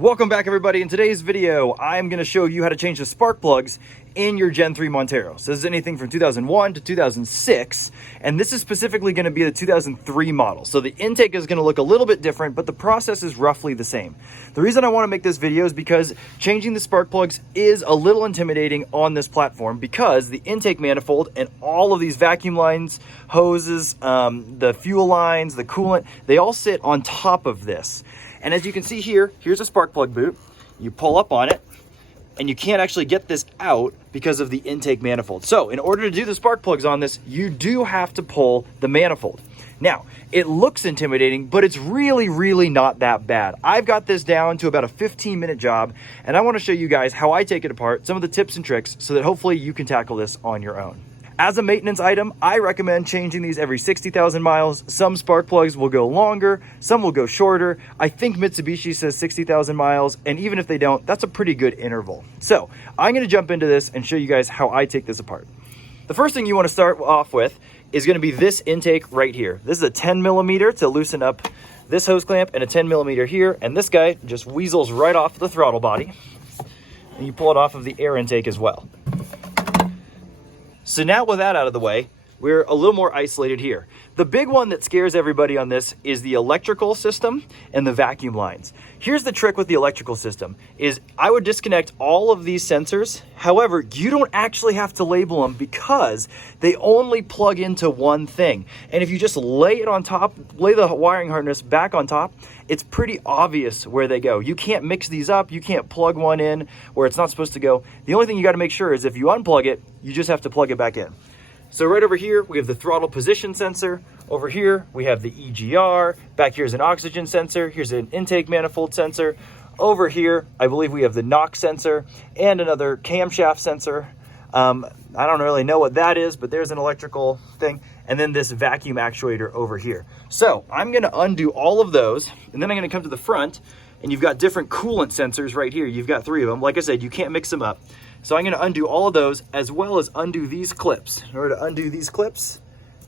Welcome back, everybody. In today's video, I'm going to show you how to change the spark plugs in your Gen 3 Montero. So this is anything from 2001 to 2006, and this is specifically going to be the 2003 model. So the intake is going to look a little bit different, but the process is roughly the same. The reason I want to make this video is because changing the spark plugs is a little intimidating on this platform because the intake manifold and all of these vacuum lines, hoses, the fuel lines, the coolant, they all sit on top of this. And as you can see here, here's a spark plug boot. You pull up on it and you can't actually get this out because of the intake manifold. So in order to do the spark plugs on this, you do have to pull the manifold. Now, it looks intimidating, but it's really not that bad. I've got this down to about a 15-minute job, and I want to show you guys how I take it apart, some of the tips and tricks, so that hopefully you can tackle this on your own. As a maintenance item, I recommend changing these every 60,000 miles. Some spark plugs will go longer, some will go shorter. I think Mitsubishi says 60,000 miles, and even if they don't, that's a pretty good interval. So I'm gonna jump into this and show you guys how I take this apart. The first thing you wanna start off with is gonna be this intake right here. This is a 10 millimeter to loosen up this hose clamp and a 10 millimeter here, and this guy just weasels right off the throttle body. And you pull it off of the air intake as well. So now with that out of the way, we're a little more isolated here. The big one that scares everybody on this is the electrical system and the vacuum lines. Here's the trick with the electrical system is I would disconnect all of these sensors. However, you don't actually have to label them because they only plug into one thing. And if you just lay it on top, lay the wiring harness back on top, it's pretty obvious where they go. You can't mix these up. You can't plug one in where it's not supposed to go. The only thing you got to make sure is if you unplug it, you just have to plug it back in. So right over here, we have the throttle position sensor. Over here, we have the EGR. Back here's an oxygen sensor. Here's an intake manifold sensor. Over here, I believe we have the knock sensor and another camshaft sensor. I don't really know what that is, but there's an electrical thing. And then this vacuum actuator over here. So I'm gonna undo all of those, and then I'm gonna come to the front, and you've got different coolant sensors right here. You've got 3 of them. Like I said, you can't mix them up. So I'm gonna undo all of those as well as undo these clips. In order to undo these clips,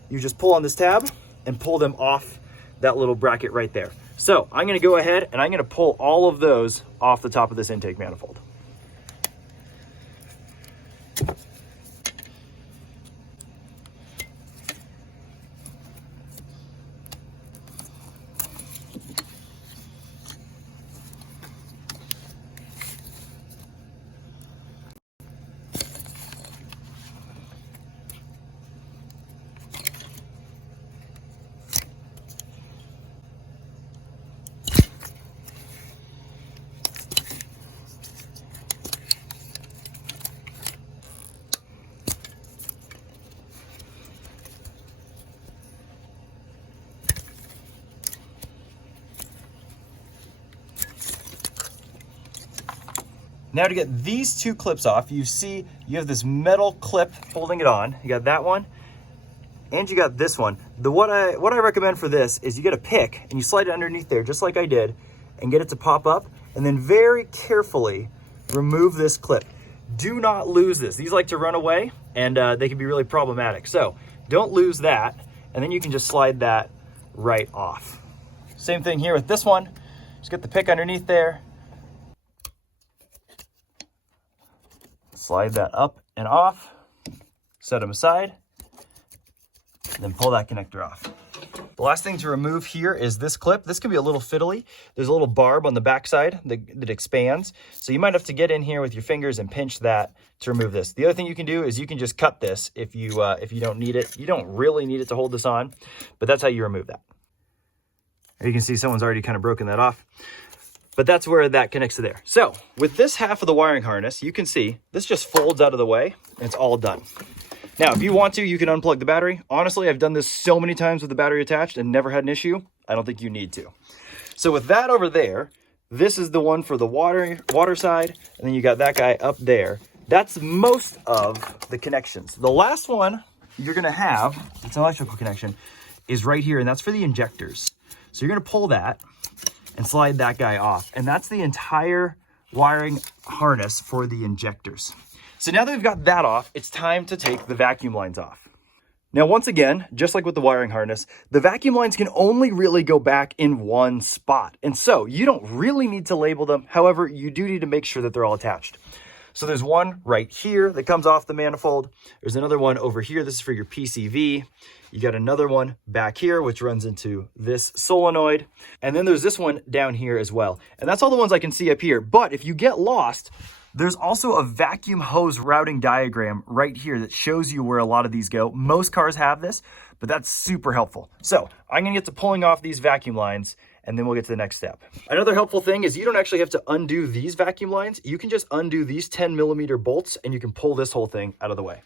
you just pull on this tab and pull them off that little bracket right there. So I'm gonna go ahead and I'm gonna pull all of those off the top of this intake manifold. Now to get these 2 clips off, you see you have this metal clip holding it on. You got that one, and you got this one. What I recommend for this is you get a pick and you slide it underneath there, just like I did, and get it to pop up, and then very carefully remove this clip. Do not lose this. These like to run away, and they can be really problematic. So don't lose that, and then you can just slide that right off. Same thing here with this one. Just get the pick underneath there. Slide that up and off, set them aside, and then pull that connector off. The last thing to remove here is this clip. This can be a little fiddly. There's a little barb on the backside that expands. So you might have to get in here with your fingers and pinch that to remove this. The other thing you can do is you can just cut this if you don't need it. You don't really need it to hold this on, but that's how you remove that. You can see someone's already kind of broken that off. But that's where that connects to there. So with this half of the wiring harness, you can see this just folds out of the way and it's all done. Now, if you want to, you can unplug the battery. Honestly, I've done this so many times with the battery attached and never had an issue. I don't think you need to. So with that over there, this is the one for the water side. And then you got that guy up there. That's most of the connections. The last one you're gonna have, it's an electrical connection, is right here, and that's for the injectors. So you're gonna pull that and slide that guy off. And that's the entire wiring harness for the injectors. So now that we've got that off, it's time to take the vacuum lines off. Now, once again, just like with the wiring harness, the vacuum lines can only really go back in one spot. And so you don't really need to label them. However, you do need to make sure that they're all attached. So there's one right here that comes off the manifold. There's another one over here. This is for your PCV. You got another one back here, which runs into this solenoid. And then there's this one down here as well. And that's all the ones I can see up here. But if you get lost, there's also a vacuum hose routing diagram right here that shows you where a lot of these go. Most cars have this, but that's super helpful. So I'm gonna get to pulling off these vacuum lines, and then we'll get to the next step. Another helpful thing is you don't actually have to undo these vacuum lines. You can just undo these 10mm bolts and you can pull this whole thing out of the way.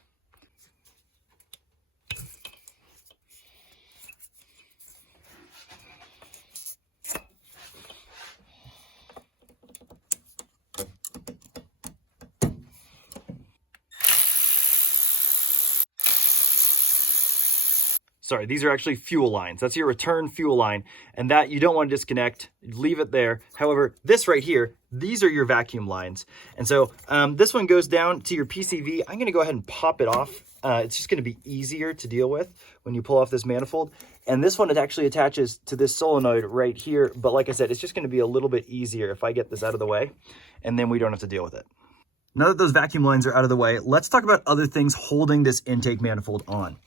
Sorry, these are actually fuel lines. That's your return fuel line, and that you don't want to disconnect, leave it there. However, this right here, these are your vacuum lines. And so this one goes down to your PCV. I'm gonna go ahead and pop it off. It's just gonna be easier to deal with when you pull off this manifold. And this one, it actually attaches to this solenoid right here. But like I said, it's just gonna be a little bit easier if I get this out of the way, and then we don't have to deal with it. Now that those vacuum lines are out of the way, let's talk about other things holding this intake manifold on.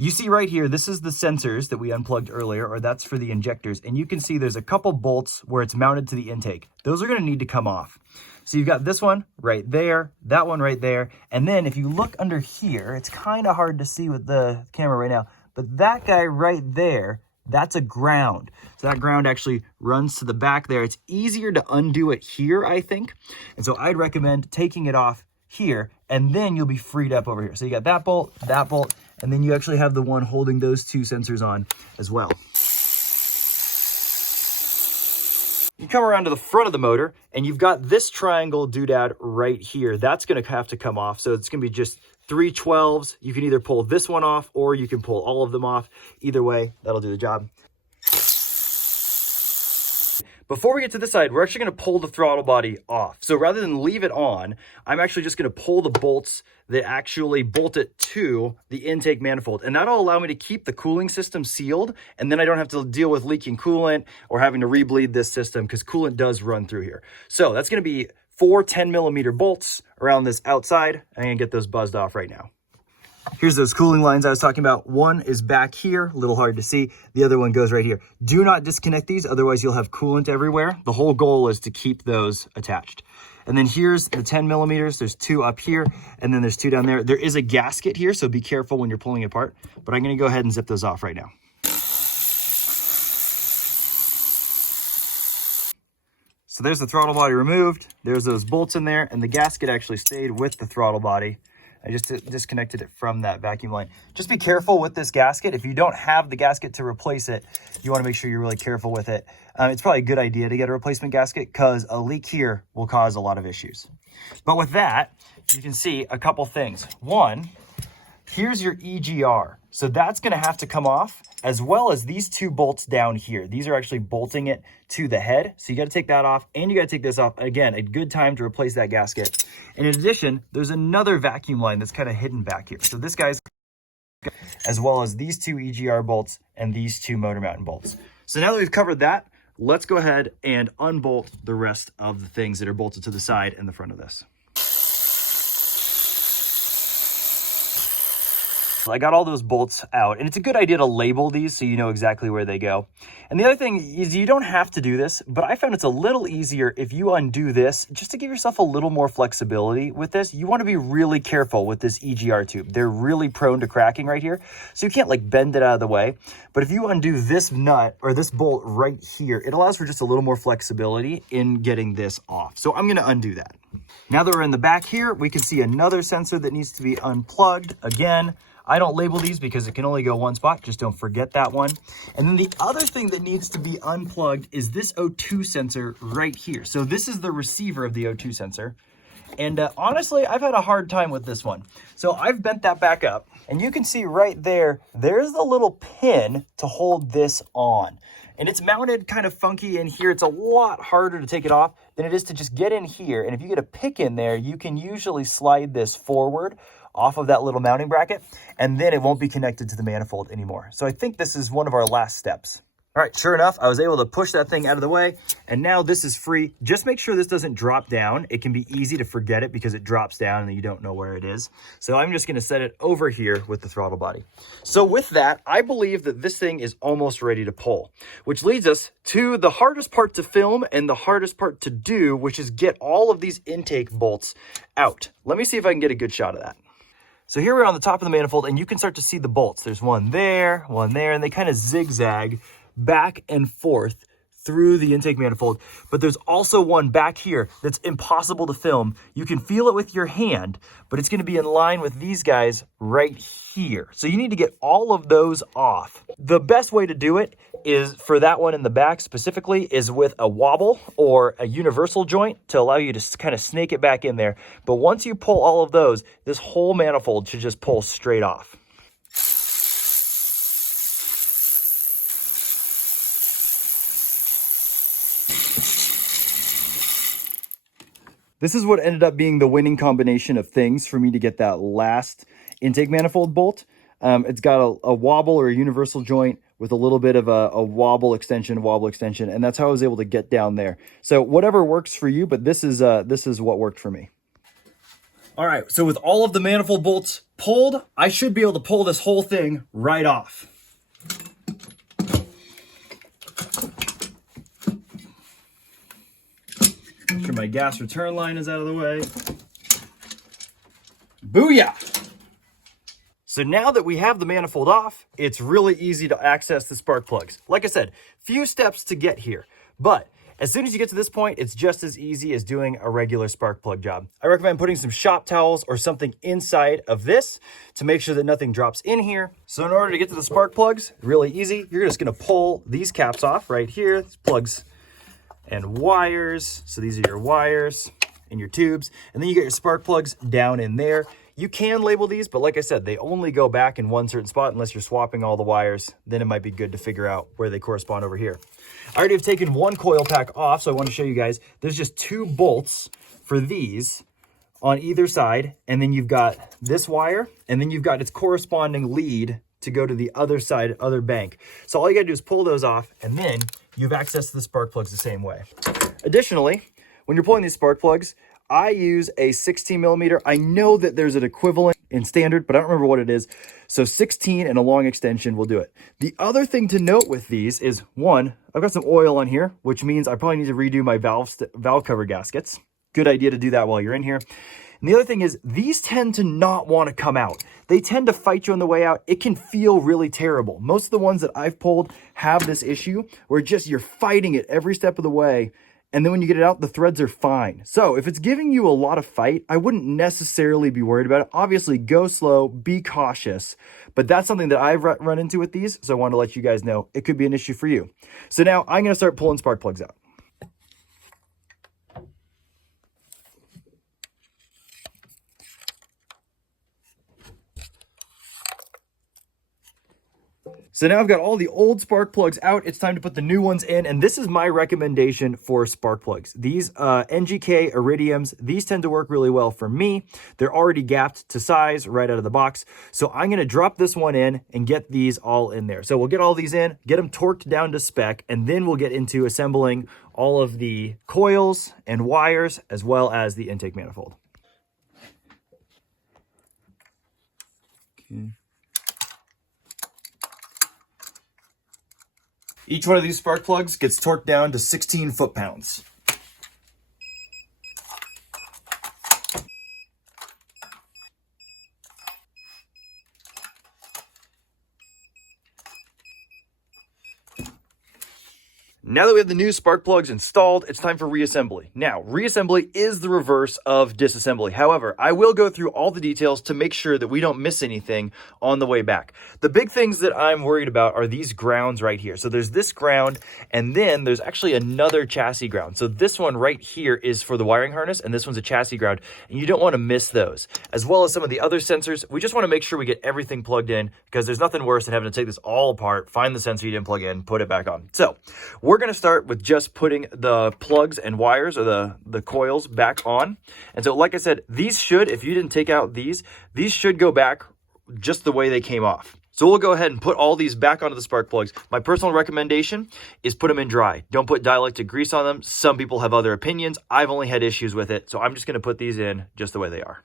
You see right here, this is the sensors that we unplugged earlier, or that's for the injectors. And you can see there's a couple bolts where it's mounted to the intake. Those are gonna need to come off. So you've got this one right there, that one right there. And then if you look under here, it's kind of hard to see with the camera right now, but that guy right there, that's a ground. So that ground actually runs to the back there. It's easier to undo it here, I think. And so I'd recommend taking it off here, and then you'll be freed up over here. So you got that bolt, and then you actually have the one holding those two sensors on as well. You come around to the front of the motor, and you've got this triangle doodad right here. That's gonna have to come off. So it's gonna be just 3 12s. You can either pull this one off, or you can pull all of them off. Either way, that'll do the job. Before we get to this side, we're actually gonna pull the throttle body off. So rather than leave it on, I'm actually just gonna pull the bolts that actually bolt it to the intake manifold. And that'll allow me to keep the cooling system sealed, and then I don't have to deal with leaking coolant or having to rebleed this system, because coolant does run through here. So that's gonna be 4 10mm bolts around this outside. I'm gonna get those buzzed off right now. Here's those cooling lines I was talking about. One is back here, a little hard to see. The other one goes right here. Do not disconnect these, otherwise you'll have coolant everywhere. The whole goal is to keep those attached. And then here's the 10mm. There's 2 up here, and then there's 2 down there. There is a gasket here, so be careful when you're pulling it apart. But I'm gonna go ahead and zip those off right now. So there's the throttle body removed. There's those bolts in there, and the gasket actually stayed with the throttle body. I just disconnected it from that vacuum line. Just be careful with this gasket. If you don't have the gasket to replace it, you want to make sure you're really careful with it. It's probably a good idea to get a replacement gasket, because a leak here will cause a lot of issues. But with that, you can see a couple things. One, here's your EGR. So that's going to have to come off, as well as these 2 bolts down here. These are actually bolting it to the head. So you got to take that off, and you got to take this off. Again, a good time to replace that gasket. And in addition, there's another vacuum line that's kind of hidden back here. So this guy's, as well as these 2 EGR bolts and these 2 motor mounting bolts. So now that we've covered that, let's go ahead and unbolt the rest of the things that are bolted to the side and the front of this. I got all those bolts out, and it's a good idea to label these so you know exactly where they go. And the other thing is, you don't have to do this, but I found it's a little easier if you undo this, just to give yourself a little more flexibility with this. You want to be really careful with this EGR tube. They're really prone to cracking right here, so you can't like bend it out of the way. But if you undo this nut or this bolt right here, it allows for just a little more flexibility in getting this off. So I'm going to undo that. Now that we're in the back here, we can see another sensor that needs to be unplugged. Again, I don't label these because it can only go one spot. Just don't forget that one. And then the other thing that needs to be unplugged is this O2 sensor right here. So this is the receiver of the O2 sensor. And honestly, I've had a hard time with this one. So I've bent that back up, and you can see right there, there's the little pin to hold this on. And it's mounted kind of funky in here. It's a lot harder to take it off than it is to just get in here. And if you get a pick in there, you can usually slide this forward off of that little mounting bracket, and then it won't be connected to the manifold anymore. So I think this is one of our last steps. All right, sure enough, I was able to push that thing out of the way, and now this is free. Just make sure this doesn't drop down. It can be easy to forget it because it drops down and you don't know where it is. So I'm just gonna set it over here with the throttle body. So with that, I believe that this thing is almost ready to pull, which leads us to the hardest part to film and the hardest part to do, which is get all of these intake bolts out. Let me see if I can get a good shot of that. So here we're on the top of the manifold, and you can start to see the bolts. There's one there, and they kind of zigzag back and forth through the intake manifold. But there's also one back here that's impossible to film. You can feel it with your hand, but it's going to be in line with these guys right here. So you need to get all of those off. The best way to do it is, for that one in the back specifically, is with a wobble or a universal joint to allow you to kind of snake it back in there. But once you pull all of those, this whole manifold should just pull straight off. This is what ended up being the winning combination of things for me to get that last intake manifold bolt. It's got a wobble or a universal joint with a little bit of a wobble extension, and that's how I was able to get down there. So whatever works for you, but this is what worked for me. All right, so with all of the manifold bolts pulled, I should be able to pull this whole thing right off. Make sure my gas return line is out of the way. Booyah! So now that we have the manifold off, it's really easy to access the spark plugs. Like I said, few steps to get here, but as soon as you get to this point, it's just as easy as doing a regular spark plug job. I recommend putting some shop towels or something inside of this to make sure that nothing drops in here. So in order to get to the spark plugs, really easy, you're just gonna pull these caps off right here, plugs and wires. So these are your wires and your tubes, and then you get your spark plugs down in there. You can label these, but like I said, they only go back in one certain spot unless you're swapping all the wires. Then it might be good to figure out where they correspond over here. I already have taken one coil pack off, so I want to show you guys. There's just 2 bolts for these on either side, and then you've got this wire, and then you've got its corresponding lead to go to the other side, other bank. So all you gotta do is pull those off, and then you've access to the spark plugs the same way. Additionally, when you're pulling these spark plugs, I use a 16 millimeter. I know that there's an equivalent in standard, but I don't remember what it is. So 16 and a long extension will do it. The other thing to note with these is, one, I've got some oil on here, which means I probably need to redo my valve cover gaskets. Good idea to do that while you're in here. And the other thing is, these tend to not want to come out. They tend to fight you on the way out. It can feel really terrible. Most of the ones that I've pulled have this issue where just you're fighting it every step of the way. And then when you get it out, the threads are fine. So if it's giving you a lot of fight, I wouldn't necessarily be worried about it. Obviously, go slow, be cautious. But that's something that I've run into with these. So I want to let you guys know it could be an issue for you. So now I'm going to start pulling spark plugs out. So now I've got all the old spark plugs out. It's time to put the new ones in, and this is my recommendation for spark plugs. These NGK Iridiums, these tend to work really well for me. They're already gapped to size right out of the box. So I'm gonna drop this one in and get these all in there. So we'll get all these in, get them torqued down to spec, and then we'll get into assembling all of the coils and wires as well as the intake manifold. Okay. Each one of these spark plugs gets torqued down to 16 foot-pounds. Now that we have the new spark plugs installed, it's time for reassembly. Now, reassembly is the reverse of disassembly. However, I will go through all the details to make sure that we don't miss anything on the way back. The big things that I'm worried about are these grounds right here. So there's this ground, and then there's actually another chassis ground. So this one right here is for the wiring harness, and this one's a chassis ground, and you don't want to miss those. As well as some of the other sensors, we just want to make sure we get everything plugged in, because there's nothing worse than having to take this all apart, find the sensor you didn't plug in, put it back on. So we're we're going to start with just putting the plugs and wires, or the coils, back on. And so like I said, these should, if you didn't take out these should go back just the way they came off. So we'll go ahead and put all these back onto the spark plugs. My personal recommendation is put them in dry. Don't put dielectric grease on them. Some people have other opinions. I've only had issues with it, so I'm just going to put these in just the way they are.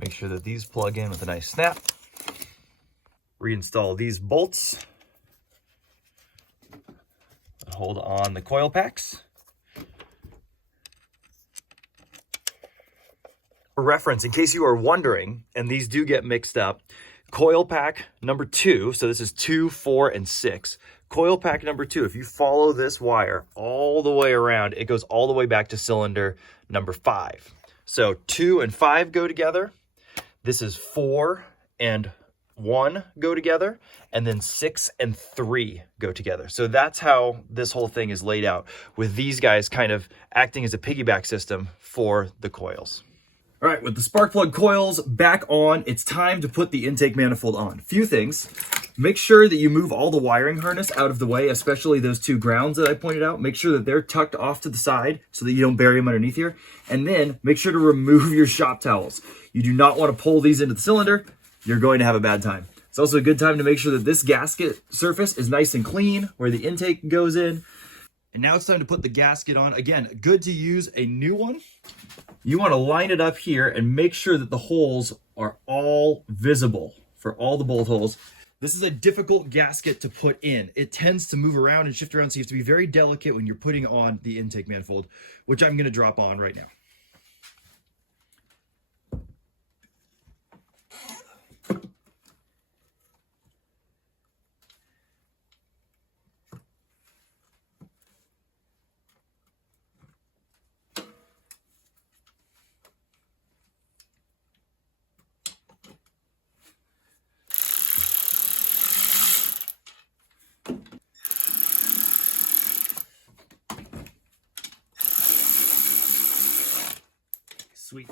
Make sure that these plug in with a nice snap. Reinstall these bolts. Hold on the coil packs. For reference, in case you are wondering, and these do get mixed up, coil pack number 2, so this is 2, 4, and 6. Coil pack number 2, if you follow this wire all the way around, it goes all the way back to cylinder number 5. So 2 and 5 go together. This is 4 and 1 go together, and then 6 and 3 go together. So that's how this whole thing is laid out, with these guys kind of acting as a piggyback system for the coils. All right, with the spark plug coils back on, it's time to put the intake manifold on. Few things. Make sure that you move all the wiring harness out of the way, especially those 2 grounds that I pointed out. Make sure that they're tucked off to the side so that you don't bury them underneath here. And then make sure to remove your shop towels. You do not want to pull these into the cylinder. You're going to have a bad time. It's also a good time to make sure that this gasket surface is nice and clean where the intake goes in. And now it's time to put the gasket on. Again, good to use a new one. You want to line it up here and make sure that the holes are all visible for all the bolt holes. This is a difficult gasket to put in. It tends to move around and shift around, so you have to be very delicate when you're putting on the intake manifold, which I'm going to drop on right now. Sweet.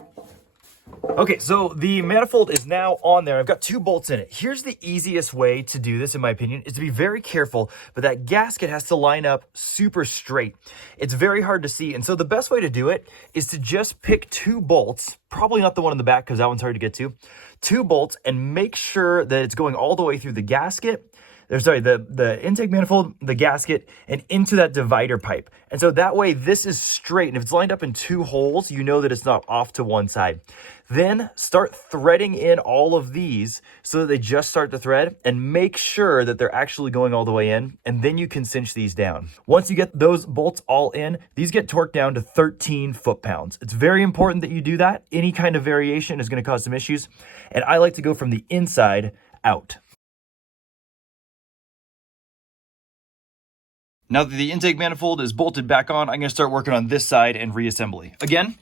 Okay, so the manifold is now on there. I've got 2 bolts in it. Here's the easiest way to do this, in my opinion, is to be very careful, but that gasket has to line up super straight. It's very hard to see, and so the best way to do it is to just pick 2 bolts, probably not the one in the back because that one's hard to get to, 2 bolts, and make sure that it's going all the way through the gasket, the intake manifold, the gasket, and into that divider pipe. And so that way this is straight. And if it's lined up in 2 holes, you know that it's not off to one side. Then start threading in all of these so that they just start to thread, and make sure that they're actually going all the way in. And then you can cinch these down. Once you get those bolts all in, these get torqued down to 13 foot-pounds. It's very important that you do that. Any kind of variation is going to cause some issues. And I like to go from the inside out. Now that the intake manifold is bolted back on, I'm going to start working on this side and reassembly. Again,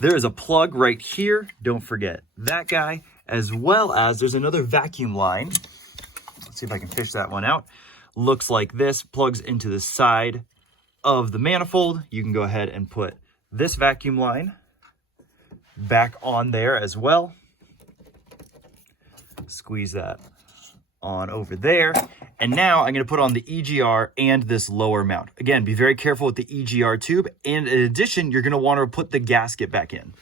there is a plug right here. Don't forget that guy, as well as there's another vacuum line. Let's see if I can fish that one out. Looks like this, plugs into the side of the manifold. You can go ahead and put this vacuum line back on there as well. Squeeze that on over there. And now I'm going to put on the EGR and this lower mount. Again, be very careful with the EGR tube. And in addition, you're going to want to put the gasket back in.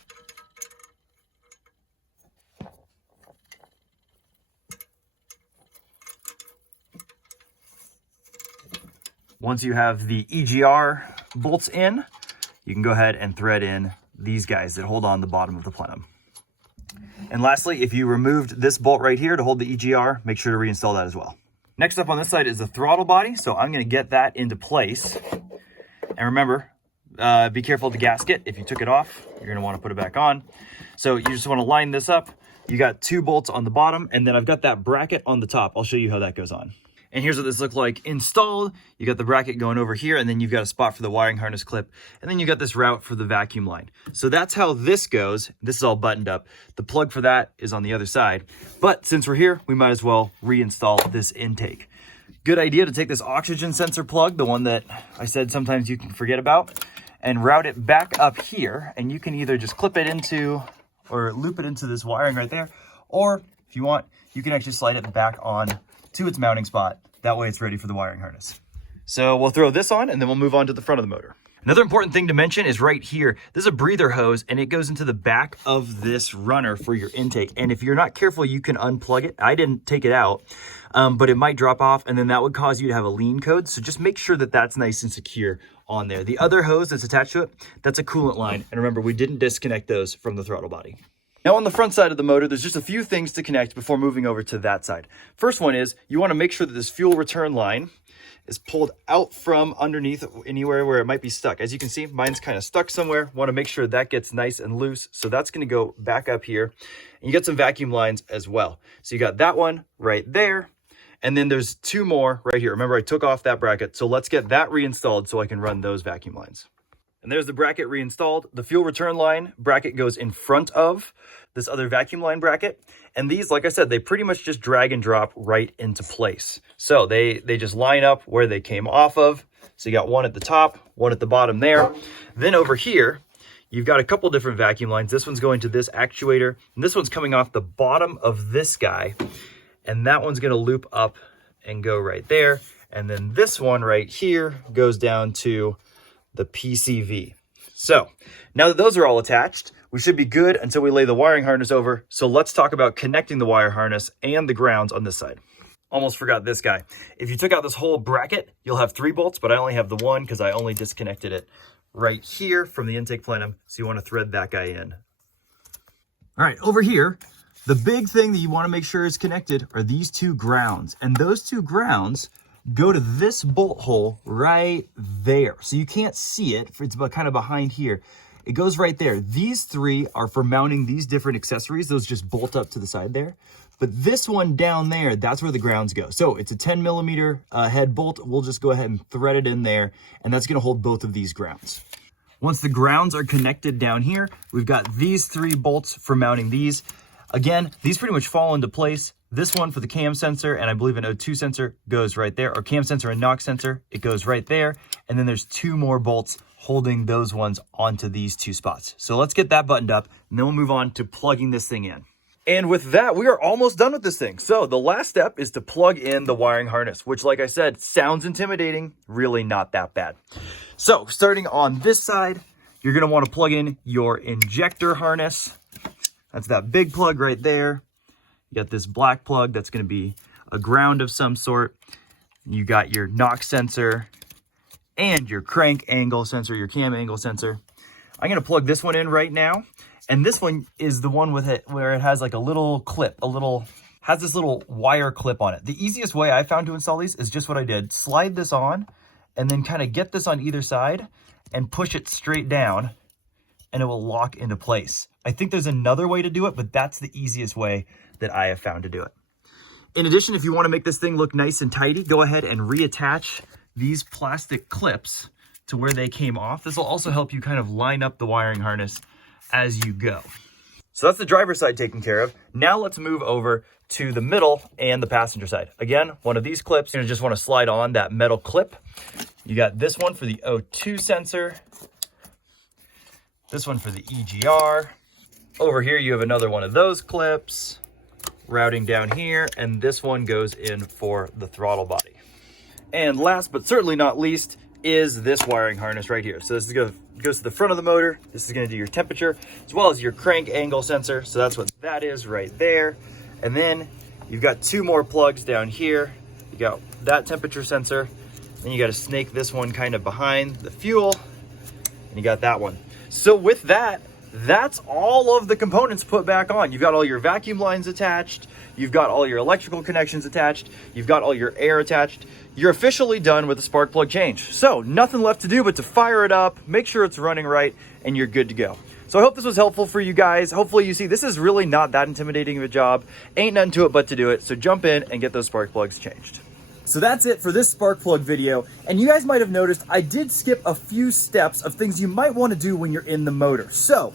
Once you have the EGR bolts in, you can go ahead and thread in these guys that hold on the bottom of the plenum. And lastly, if you removed this bolt right here to hold the EGR, make sure to reinstall that as well. Next up on this side is the throttle body. So I'm going to get that into place. And remember, be careful of the gasket. If you took it off, you're going to want to put it back on. So you just want to line this up. You got 2 bolts on the bottom, and then I've got that bracket on the top. I'll show you how that goes on. And here's what this looked like installed. You got the bracket going over here, and then you've got a spot for the wiring harness clip, and then you got this route for the vacuum line. So that's how this goes. This is all buttoned up. The plug for that is on the other side. But since we're here, we might as well reinstall this intake. Good idea to take this oxygen sensor plug, the one that I said sometimes you can forget about, and route it back up here. And you can either just clip it into or loop it into this wiring right there, or if you want, you can actually slide it back on to its mounting spot. That way it's ready for the wiring harness. So we'll throw this on and then we'll move on to the front of the motor. Another important thing to mention is right here. This is a breather hose and it goes into the back of this runner for your intake. And if you're not careful, you can unplug it. I didn't take it out, but it might drop off and then that would cause you to have a lean code. So just make sure that that's nice and secure on there. The other hose that's attached to it, that's a coolant line. And remember, we didn't disconnect those from the throttle body. Now on the front side of the motor, there's just a few things to connect before moving over to that side. First one is you want to make sure that this fuel return line is pulled out from underneath anywhere where it might be stuck. As you can see, mine's kind of stuck somewhere. Want to make sure that gets nice and loose. So that's going to go back up here. And you got some vacuum lines as well. So you got that one right there. And then there's two more right here. Remember, I took off that bracket. So let's get that reinstalled so I can run those vacuum lines. And there's the bracket reinstalled. The fuel return line bracket goes in front of this other vacuum line bracket. And these, like I said, they pretty much just drag and drop right into place. So they just line up where they came off of. So you got one at the top, one at the bottom there. Then over here, you've got a couple different vacuum lines. This one's going to this actuator, and this one's coming off the bottom of this guy. And that one's gonna loop up and go right there. And then this one right here goes down to the PCV. So now that those are all attached, we should be good until we lay the wiring harness over. So let's talk about connecting the wire harness and the grounds on this side. Almost forgot this guy. If you took out this whole bracket, you'll have 3 bolts, but I only have the one because I only disconnected it right here from the intake plenum. So you want to thread that guy in. All right, over here, the big thing that you want to make sure is connected are these 2 grounds. And those 2 grounds go to this bolt hole right there. So you can't see it, it's kind of behind here. It goes right there. These 3 are for mounting these different accessories. Those just bolt up to the side there. But this one down there, that's where the grounds go. So it's a 10 millimeter head bolt. We'll just go ahead and thread it in there, and that's gonna hold both of these grounds. Once the grounds are connected down here, we've got these 3 bolts for mounting these. Again, these pretty much fall into place. This one for the cam sensor, and I believe an O2 sensor goes right there, or cam sensor and knock sensor, it goes right there. And then there's 2 more bolts holding those ones onto these 2 spots. So let's get that buttoned up, and then we'll move on to plugging this thing in. And with that, we are almost done with this thing. So the last step is to plug in the wiring harness, which, like I said, sounds intimidating, really not that bad. So starting on this side, you're gonna wanna plug in your injector harness. That's that big plug right there. You got this black plug that's gonna be a ground of some sort. You got your knock sensor and your crank angle sensor, your cam angle sensor. I'm gonna plug this one in right now. And this one is the one with it where it has like a little clip, has this little wire clip on it. The easiest way I found to install these is just what I did. Slide this on and then kind of get this on either side and push it straight down and it will lock into place. I think there's another way to do it, but that's the easiest way that I have found to do it. In addition, if you want to make this thing look nice and tidy, go ahead and reattach these plastic clips to where they came off. This will also help you kind of line up the wiring harness as you go. So that's the driver's side taken care of. Now let's move over to the middle and the passenger side. Again, one of these clips, you're gonna just want to slide on that metal clip. You got this one for the O2 sensor, this one for the EGR. Over here, you have another one of those clips routing down here, and this one goes in for the throttle body. And last but certainly not least is this wiring harness right here. So this goes to the front of the motor. This is gonna do your temperature as well as your crank angle sensor. So that's what that is right there. And then you've got 2 more plugs down here. You got that temperature sensor. Then you got to snake this one kind of behind the fuel, and you got that one. So with that, that's all of the components put back on. You've got all your vacuum lines attached. You've got all your electrical connections attached. You've got all your air attached. You're officially done with the spark plug change. So nothing left to do but to fire it up, make sure it's running right, and you're good to go. So I hope this was helpful for you guys. Hopefully you see this is really not that intimidating of a job. Ain't nothing to it but to do it. So jump in and get those spark plugs changed. So that's it for this spark plug video, and you guys might have noticed I did skip a few steps of things you might want to do when you're in the motor. So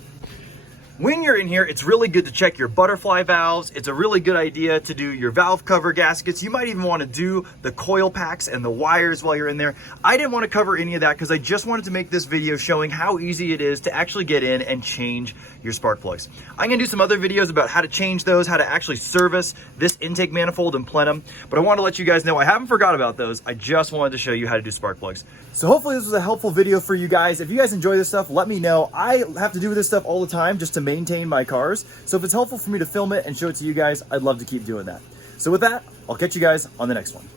when you're in here, it's really good to check your butterfly valves. It's a really good idea to do your valve cover gaskets. You might even want to do the coil packs and the wires while you're in there. I didn't want to cover any of that because I just wanted to make this video showing how easy it is to actually get in and change your spark plugs. I'm going to do some other videos about how to change those, how to actually service this intake manifold and plenum, but I want to let you guys know I haven't forgot about those. I just wanted to show you how to do spark plugs. So hopefully this was a helpful video for you guys. If you guys enjoy this stuff, let me know. I have to do this stuff all the time just to maintain my cars. So if it's helpful for me to film it and show it to you guys, I'd love to keep doing that. So with that, I'll catch you guys on the next one.